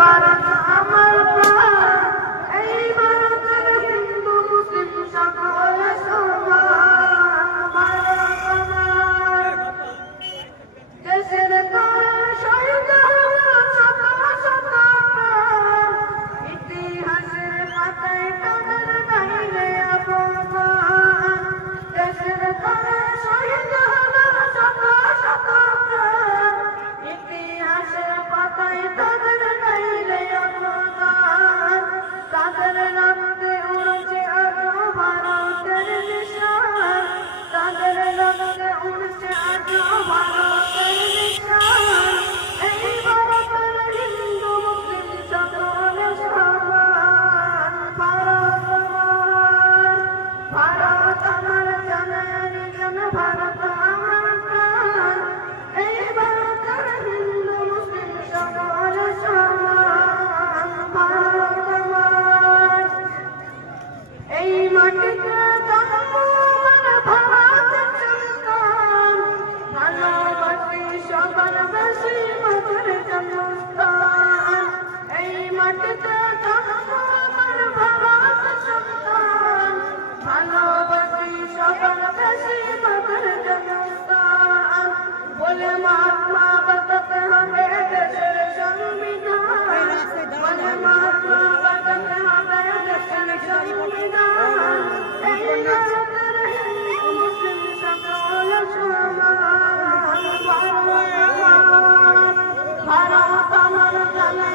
ভারত আমার প্রাণ, এই ভারতের হিন্দু মুসলিম সকলে সমান। ভারত আমার দেশের তরে শহীদ হলো শত শত প্রাণ, ইতিহাসের পাতায় তাদের নাই রে অপমান। দেশের তরে শহীদ হলো শত শত প্রাণ, ইতিহাসের পাতায় তাদের নাই রে অপমান। তাদের রক্তে উড়ছে আজও ভারতের নিশান, তাদের রক্তে উড়ছে আজও ভারতের নিশান। এই ভারতের হিন্দু মুসলিম সকলে সমান। ভারত আমার, ভারত আমার জনের জন, ভারত আমার প্রাণ, এই ভারতের হিন্দু মুসলিম সকলে সমান। ভারত আমার এই মাটিতে জন্ম আমার ভারতের সন্তান, ভালোবাসি সবার বেশি মাটির জন্মস্থান। এই মাটিতে জন্ম আমার ভারতের সন্তান, ভালোবাসি সবার বেশি মাটির জন্মস্থান। বলে মহাত্মা বাঁচাতে হবে দেশের সংবিধান, বলে মহাত্মা বাঁচাতে হবে দেশের সংবিধান। এই ভারতের হিন্দু মুসলিম সকলে সমান। ভারত আমার, ভারত আমার জানে